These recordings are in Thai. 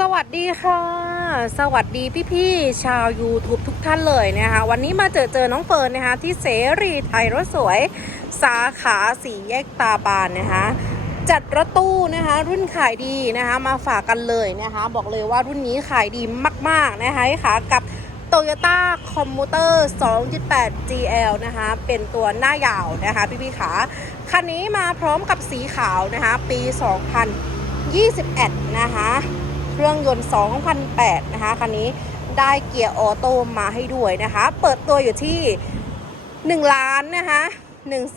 สวัสดีค่ะ สวัสดีพี่ๆชาว YouTube ทุกท่านเลยนะคะ วันนี้มาเจอเจอน้องเฟิร์นนะคะ ที่เสรีไทยรถสวย สาขาสีแยกตาบานนะคะ จัดรถตู้นะคะ รุ่นขายดีนะคะ มาฝากกันเลยนะคะ บอกเลยว่ารุ่นนี้ขายดีมากๆนะคะค่ะกับ Toyota Commuter 2.8 GL นะคะ เป็นตัวหน้ายาวนะคะ พี่ๆขาคันนี้มาพร้อมกับสีขาวนะคะ ปี 2021 นะคะ เครื่องยนต์ 2008 นะคะ คันนี้ได้เกียร์ออโต้มาให้ด้วยนะคะ เปิดตัวอยู่ที่ 1 ล้านนะคะ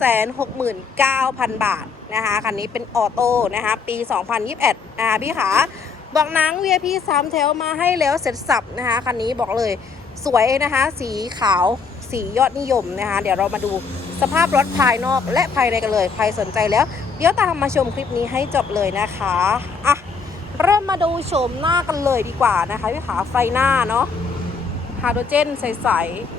169,000 บาทนะคะ คันนี้เป็นออโต้นะคะ ปี 2021นะคะพี่ขาบอกนัง VIP 3แถวมาให้แล้วเสร็จสับนะคะ คันนี้บอกเลยสวยนะคะ สีขาวสียอดนิยมนะคะ เดี๋ยวเรามาดูสภาพรถภายนอกและภายในกันเลย ใครสนใจแล้ว เดี๋ยวตามมาชมคลิปนี้ให้จบเลยนะคะอะ เริ่มมาดูโฉมหน้ากันเลยดีกว่านะคะพี่ขาไฟหน้าเนาะฮาโดรเจนใส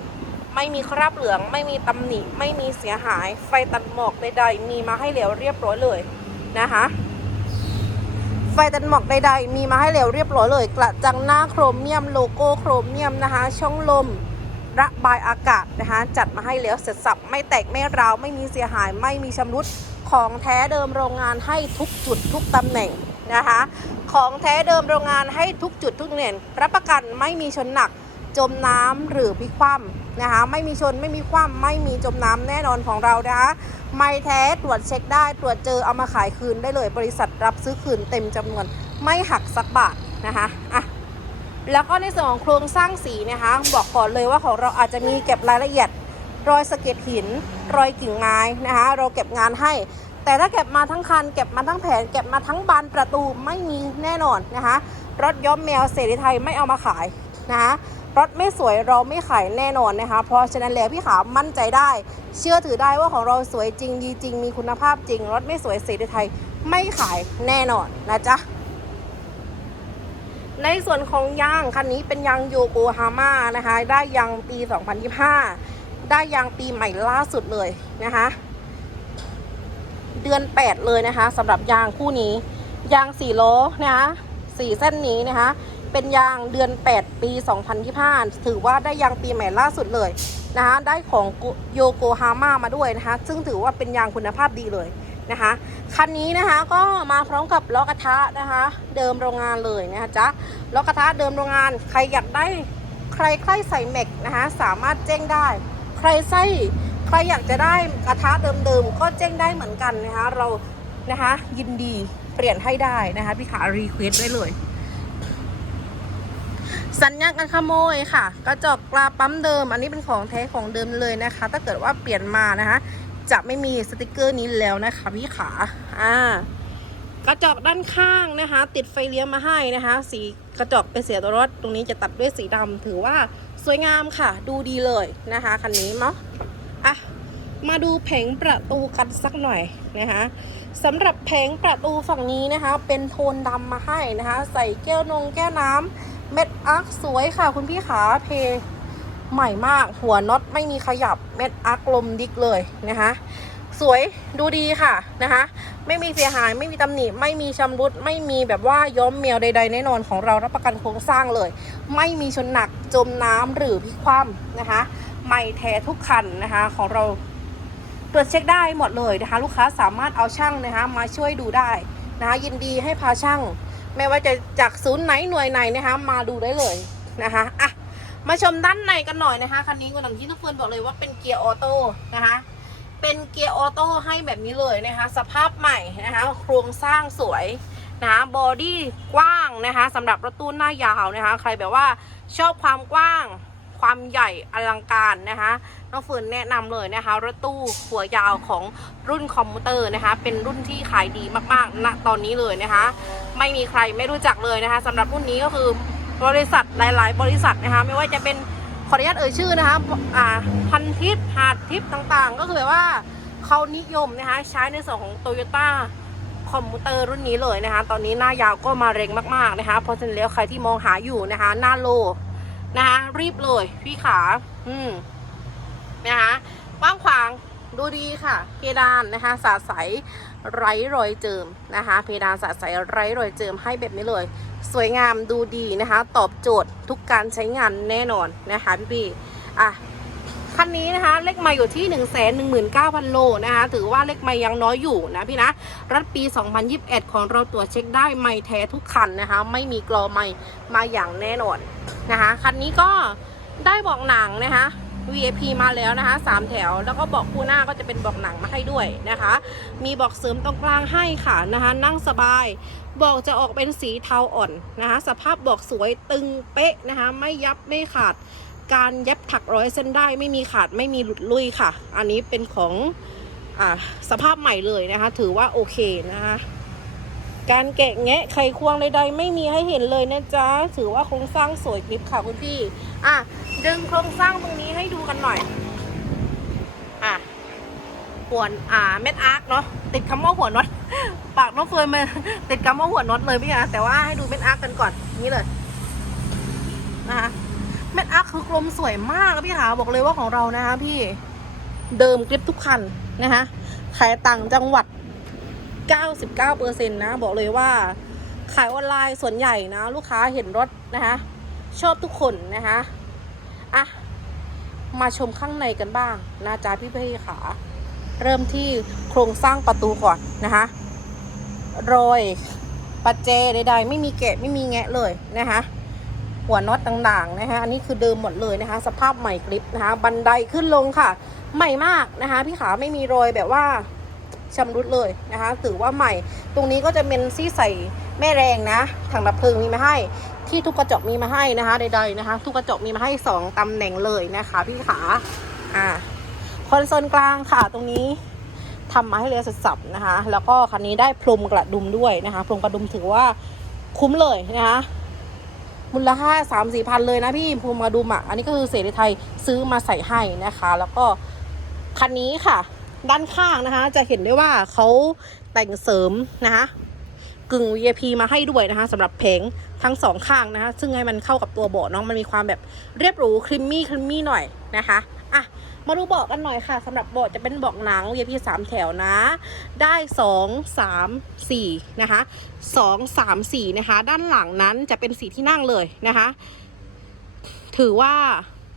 ๆไม่มีคราบเหลือง ไม่มีตำหนิ ไม่มีเสียหาย ไฟตัดหมอกใดๆ มีมาให้แล้วเรียบร้อยเลยนะคะไฟตัดหมอกใดๆ มีมาให้แล้วเรียบร้อยเลย กระจังหน้าโครเมียมโลโก้โครเมียมนะคะ ช่องลมระบายอากาศนะคะจัดมาให้แล้วเสร็จสับไม่แตกไม่ร้าวไม่มีเสียหายไม่มีชำรุดของแท้เดิมโรงงานให้ทุกจุดทุกตำแหน่ง นะคะ ของแท้เดิมโรงงานให้ทุกจุดทุกเน่นรับประกันไม่มีชนหนักจมน้ำหรือพลิกคว่ำนะคะ ไม่มีชนไม่มีคว่ำไม่มีจมน้ำแน่นอนของเรานะคะไม่แท้ตรวจเช็คได้ตรวจเจอเอามาขายคืนได้เลย บริษัทรับซื้อคืนเต็มจำนวนไม่หักสักบาทนะคะอะแล้วก็ในส่วนของโครงสร้างสีนะคะ บอกก่อนเลยว่าของเราอาจจะมีเก็บรายละเอียด รอยสะเก็ดหิน รอยกิ่งไม้นะคะ เราเก็บงานให้ แต่ถ้าเก็บมาทั้งคัน เก็บมาทั้งแผงเก็บมาทั้งบานประตูไม่มีแน่นอนนะคะ รถย้อมแมวเสรีไทยไม่เอามาขายนะคะรถไม่สวยเราไม่ขายแน่นอนนะคะ เพราะฉะนั้นแล้วพี่ขามั่นใจได้ เชื่อถือได้ว่าของเราสวยจริงดีจริง มีคุณภาพจริง รถไม่สวยเสรีไทยไม่ขายแน่นอนนะจ๊ะในส่วนของยางคันนี้เป็นยางโยโกฮาม่านะคะ ได้ยางปี 2025 ได้ยางปีใหม่ล่าสุดเลยนะคะ ดือน 8 เลยนะคะสำหรับยางคู่นี้ ยาง4โลนะคะสี่เส้นนี้นะคะ เป็นยางเดือน 8 ปี 2025 ถือว่าได้ยางปีใหม่ล่าสุดเลยนะคะได้ของโยโกฮาม่ามาด้วยนะคะ ซึ่งถือว่าเป็นยางคุณภาพดีเลยนะคะคันนี้นะคะก็มาพร้อมกับล้อกระทะนะคะ เดิมโรงงานเลยนะคะจ๊ะล้อกระทะเดิมโรงงาน ใครอยากได้ใครใครใส่แม็กนะคะสามารถแจ้งได้ ใครใส่ ใครอยากจะได้กระทะเดิมๆก็แจ้งได้เหมือนกันนะคะ เรานะคะยินดีเปลี่ยนให้ได้นะคะ พี่ขารีเควสได้เลย สัญญาการขโมยค่ะ กระจกกลาปั๊มเดิม อันนี้เป็นของแท้ของเดิมเลยนะคะ ถ้าเกิดว่าเปลี่ยนมานะคะ จะไม่มีสติกเกอร์นี้แล้วนะคะ พี่ขาอ่ากระจกด้านข้างนะคะ ติดไฟเลี้ยวมาให้นะคะ สีกระจกเป็นสีตัวรถตรงนี้จะตัดด้วยสีดำถือว่าสวยงามค่ะ ดูดีเลยนะคะคันนี้เนาะ มาดูแผงประตูกันสักหน่อยนะคะสำหรับแผงประตูฝั่งนี้นะคะ เป็นโทนดำมาให้นะคะ ใส่แก้วนงแก้วน้ำเม็ดอาร์คสวยค่ะ คุณพี่ขาเพใหม่มากหัวน็อตไม่มีขยับเม็ดอาร์กลมดิกเลยนะคะสวยดูดีค่ะนะคะไม่มีเสียหายไม่มีตำหนิไม่มีชำรุดไม่มีแบบว่าย้อมเมียวใด ๆ แน่นอนของเรารับประกันโครงสร้างเลย ไม่มีชนหนักจมน้ำหรือพลิกคว่ำนะคะ ใหม่แท้ทุกคันนะคะของเราตรวจเช็คได้หมดเลยนะคะ ลูกค้าสามารถเอาช่างนะคะมาช่วยดูได้นะคะยินดีให้พาช่าง ไม่ว่าจะจากศูนย์ไหนหน่วยไหนนะคะ มาดูได้เลยนะคะอะมาชมด้านในกันหน่อยนะคะคันนี้คุณหลังที่น้องเฟิร์นบอกเลยว่าเป็นเกียร์ออโต้นะคะเป็นเกียร์ออโต้ให้แบบนี้เลยนะคะ สภาพใหม่นะคะโครงสร้างสวยนะะบอดี้กว้างนะคะสำหรับรถตู้หน้ายาวนะคะ ใครแบบว่าชอบความกว้าง ความใหญ่อลังการนะคะน้องเฟิร์นแนะนำเลยนะคะรถตู้หัวยาวของรุ่นคอมพิวเตอร์นะคะ เป็นรุ่นที่ขายดีมากๆณตอนนี้เลยนะคะ ไม่มีใครไม่รู้จักเลยนะคะสำหรับรุ่นนี้ก็คือบริษัทหลาย ๆ บริษัทนะคะไม่ว่าจะเป็นขออนุญาตเอ่ยชื่อนะคะอ่าพันทิปหาดทิปต่างๆ ก็คือแบบว่าเขานิยมนะคะใช้ในส่วนของโตโยต้าคอมพิวเตอร์รุ่นนี้เลยนะคะ ตอนนี้หน้ายาวก็มาเร็งมากๆนะคะ เพราะฉะนั้นแล้วใครที่มองหาอยู่นะคะ หน้าโล นะคะรีบเลยพี่ขา อืมนะคะกว้างขวางดูดีค่ะ เพดานนะคะสาดใสไร้รอยเจิมนะคะ เพดานสาดใสไร้รอยเจิมให้แบบนี้เลย สวยงามดูดีนะคะ ตอบโจทย์ทุกการใช้งานแน่นอนนะคะพี่พี่อะ คันนี้นะคะเลขไม่อยู่ที่ 1 1 9 0 0 0 โลนะคะ ถือว่าเลขไม่ยังน้อยอยู่นะพี่นะรัฐปี 2021 ของเราตรวจเช็คได้ไม่แท้ทุกคันนะคะ ไม่มีกรอไม่มาอย่างแน่นอนนะคะคันนี้ก็ได้บอกหนังนะคะ VIP มาแล้วนะคะ3แถว แล้วก็บอกคู่หน้าก็จะเป็นบอกหนังมาให้ด้วยนะคะ มีบอกเสริมตรงกลางให้ค่ะนะคะ นั่งสบาย บอกจะออกเป็นสีเทาอ่อนนะคะ สภาพบอกสวยตึงเป๊ะนะคะ ไม่ยับไม่ขาด การเย็บถักร้อยเส้นได้ไม่มีขาดไม่มีหลุดลุยค่ะ อันนี้เป็นของอสภาพใหม่เลยนะคะ ถือว่าโอเคนะคะการแกะแงะไขควงใด ๆ ไม่มีให้เห็นเลยนะจ๊ะ ถือว่าโครงสร้างสวยกริบค่ะคุณพี่ อะ ดึงโครงสร้างตรงนี้ให้ดูกันหน่อย อะหัวอ่าเม็ดอาร์คเนาะติดคำว่าหัวน็อตปากน้องเฟิร์มาติดคำว่าหัวน็อตเลยพี่นะแต่ว่าให้ดูเม็ดอาร์คกันก่อนนี่เลยนะคะ อาร์คคือกลมสวยมากพี่หาบอกเลยว่าของเรานะคะพี่เดิมกริปทุกคันนะคะขายต่างจังหวัด 99%นะ บอกเลยว่าขายออนไลน์ส่วนใหญ่นะ ลูกค้าเห็นรถนะคะชอบทุกคนนะคะอะมาชมข้างในกันบ้างนะจ๊ะพี่พี่ขา เริ่มที่โครงสร้างประตูก่อนนะคะรอยปัจเจใดๆไม่มีแกะไม่มีแงะเลยนะคะ หัวน็อตต่างๆนะคะ อันนี้คือเดิมหมดเลยนะคะ สภาพใหม่กริปนะคะ บันไดขึ้นลงค่ะ ใหม่มากนะคะ พี่ขาไม่มีรอยแบบว่าชำรุดเลยนะคะ ถือว่าใหม่ ตรงนี้ก็จะเป็นซี่ใส่แม่แรงนะ ถังดับเพลิงมีมาให้ ที่ทุกกระจกมีมาให้นะคะ ใดๆนะคะ ทุกกระจกมีมาให้สองตำแหน่งเลยนะคะ พี่ขาอ่า คอนโซลกลางค่ะ ตรงนี้ทำมาให้เรียสับๆนะคะ แล้วก็คันนี้ได้พรมกระดุมด้วยนะคะ พรมกระดุมถือว่าคุ้มเลยนะคะ มูลค่าสามสี่พันเลยนะพี่ภูมิมาดูมอะอันนี้ก็คือเสรีไทยซื้อมาใส่ให้นะคะ แล้วก็คันนี้ค่ะ ด้านข้างนะคะ จะเห็นได้ว่าเขาแต่งเสริมนะคะกึ่ง VIP มาให้ด้วยนะคะสำหรับเพลงทั้งสองข้างนะคะ ซึ่งให้มันเข้ากับตัวเบาะเน้องมันมีความแบบเรียบหรูครีมมี่ครีมมี่หน่อยนะคะ มาดูเบาะกันหน่อยค่ะสำหรับเบาะจะเป็นเบาะหนัง VIP สามแถวนะ ได้สองสามสี่นะคะสองสามสี่นะคะ ด้านหลังนั้นจะเป็นสีที่นั่งเลยนะคะ ถือว่า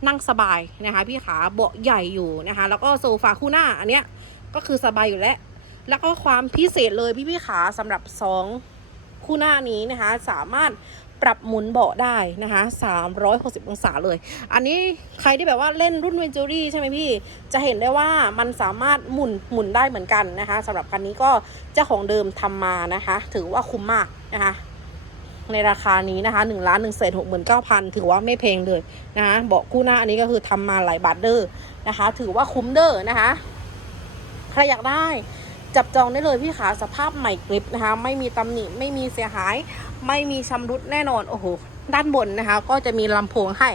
นั่งสบายนะคะ พี่ขาเบาะใหญ่อยู่นะคะ แล้วก็โซฟาคู่หน้าอันเนี้ยก็คือสบายอยู่แล้ว แล้วก็ความพิเศษเลยพี่พี่ขาสำหรับสองคู่หน้านี้นะคะ สามารถ ปรับหมุนเบาะได้นะคะ360 องศาเลย อันนี้ใครที่แบบว่าเล่นรุ่นเวนจูรี่ใช่ไหมพี่ จะเห็นได้ว่ามันสามารถหมุนหมุนได้เหมือนกันนะคะสำหรับคันนี้ก็เจ้าของเดิมทำมานะคะ ถือว่าคุ้มมากนะคะในราคานี้นะคะ1ล้าน1แสนหกหมื่นเก้าพันถือว่าไม่แพงเลยนะคะเบาะคู่หน้าอันนี้ก็คือทำมาหลายบาทเดอร์นะคะ ถือว่าคุ้มเดอร์นะคะ ใครอยากได้ จับจองได้เลยพี่ขาสภาพใหม่กริบนะคะ ไม่มีตำหนิไม่มีเสียหาย ไม่มีชำรุดแน่นอนโอ้โหด้านบนนะคะ ก็จะมีลำโพงให้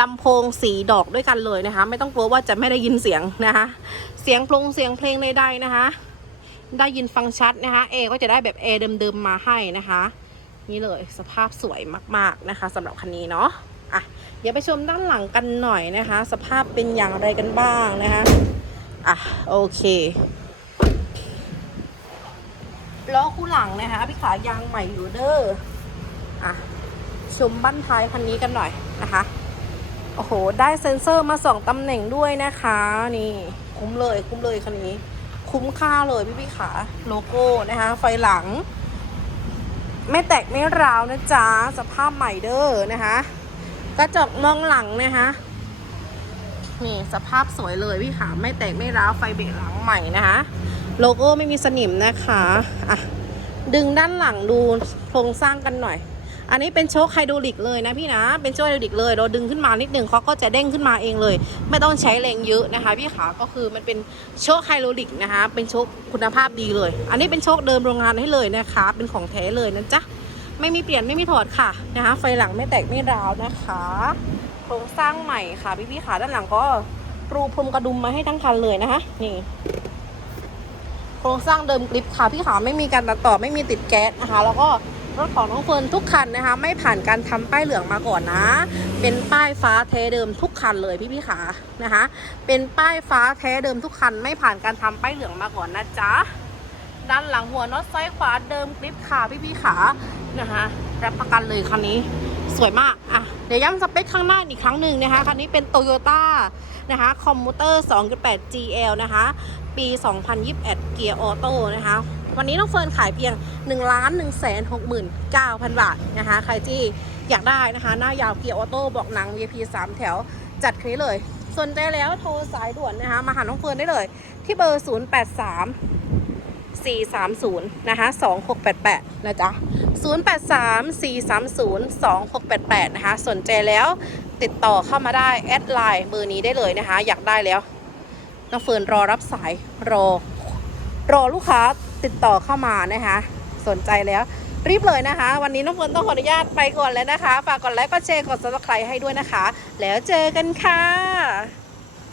ลำโพงสีดอกด้วยกันเลยนะคะ ไม่ต้องกลัวว่าจะไม่ได้ยินเสียงนะคะ เสียงพลงเสียงเพลงใดๆนะคะ ได้ยินฟังชัดนะคะเอก็จะได้แบบเอเดิมๆมาให้นะคะ นี่เลยสภาพสวยมากๆนะคะสำหรับคันนี้เนาะอะเดี๋ยวไปชมด้านหลังกันหน่อยนะคะ สภาพเป็นอย่างไรกันบ้างนะคะอะโอเค ล้อคู่หลังนะคะพี่ขายางใหม่อยู่เด้ออะชมบั้นท้ายคันนี้กันหน่อยนะคะ โอ้โห ได้เซ็นเซอร์มาสองตำแหน่งด้วยนะคะ นี่ คุ้มเลยคุ้มเลยคันนี้ คุ้มค่าเลยพี่พี่ขาโลโก้นะคะ ไฟหลัง ไม่แตกไม่ร้าวนะจ๊ะ สภาพใหม่เด้อนะคะ กระจกมองหลังนะคะนี่สภาพสวยเลยพี่ขาไม่แตกไม่ร้าวไฟเบรกหลังใหม่นะคะ โลโก้ไม่มีสนิมนะคะอะดึงด้านหลังดูโครงสร้างกันหน่อย อันนี้เป็นโชคไฮดรอลิกเลยนะพี่นะ เป็นโชคไฮดรอลิกเลย เราดึงขึ้นมานิดนึงเขาก็จะเด้งขึ้นมาเองเลย ไม่ต้องใช้แรงเยอะนะคะ พี่ขาก็คือมันเป็นโชคไฮดรอลิกนะคะ เป็นโชคคุณภาพดีเลย อันนี้เป็นโชคเดิมโรงงานให้เลยนะคะ เป็นของแท้เลยนะจ๊ะ ไม่มีเปลี่ยนไม่มีถอดค่ะนะคะ ไฟหลังไม่แตกไม่ร้าวนะคะ โครงสร้างใหม่ค่ะพี่พี่ๆขาด้านหลังก็ปรูพรมกระดุมมาให้ทั้งคันเลยนะคะ นี่ ครงสร้างเดิมกริปค่ะพี่ขาไม่มีการตัดต่อไม่มีติดแก๊สนะคะ แล้วก็รถของน้องเฟิร์นทุกคันนะคะ ไม่ผ่านการทำป้ายเหลืองมาก่อนนะ เป็นป้ายฟ้าแท้เดิมทุกคันเลยพี่พี่ขานะคะ เป็นป้ายฟ้าแท้เดิมทุกคัน ไม่ผ่านการทำป้ายเหลืองมาก่อนนะจ๊ะด้านหลังหัวน็อตซ้ายขวาเดิมกริปขาพี่พี่ขานะคะรับประกันเลยคันนี้สวยมากอะเดี๋ยวย้ำสเปคข้างหน้าอีกครั้งหนึ่งนะคะคันนี้เป็นโตโยต้านะคะคอมมูเตอร์ 2.8 GL นะคะ ปี 2021 เกียร์ออโต้นะคะ วันนี้น้องเฟิร์นขายเพียง 1 1 6 9 0 0 0 บาทนะคะ ใครที่อยากได้นะคะ หน้ายาวเกียร์ออโต้บอกหนัง VIP 3 แถวจัดคลิปเลย สนใจแล้วโทรสายด่วนนะคะ มาหาน้องเฟิร์นได้เลย ที่เบอร์ 083 430 นะคะ 2688 นะจ๊ะ 083 430 2688 นะคะ สนใจแล้วติดต่อเข้ามาได้ แอดไลน์เบอร์นี้ได้เลยนะคะ อยากได้แล้วน้องเฟิร์นรอรับสายรอ รอลูกค้าติดต่อเข้ามานะคะ สนใจแล้วรีบเลยนะคะ วันนี้น้องเฟิร์นต้องขออนุญาตไปก่อนแล้วนะคะ ฝากกดไลค์กดแชร์กดซับสไครต์ให้ด้วยนะคะ แล้วเจอกันค่ะ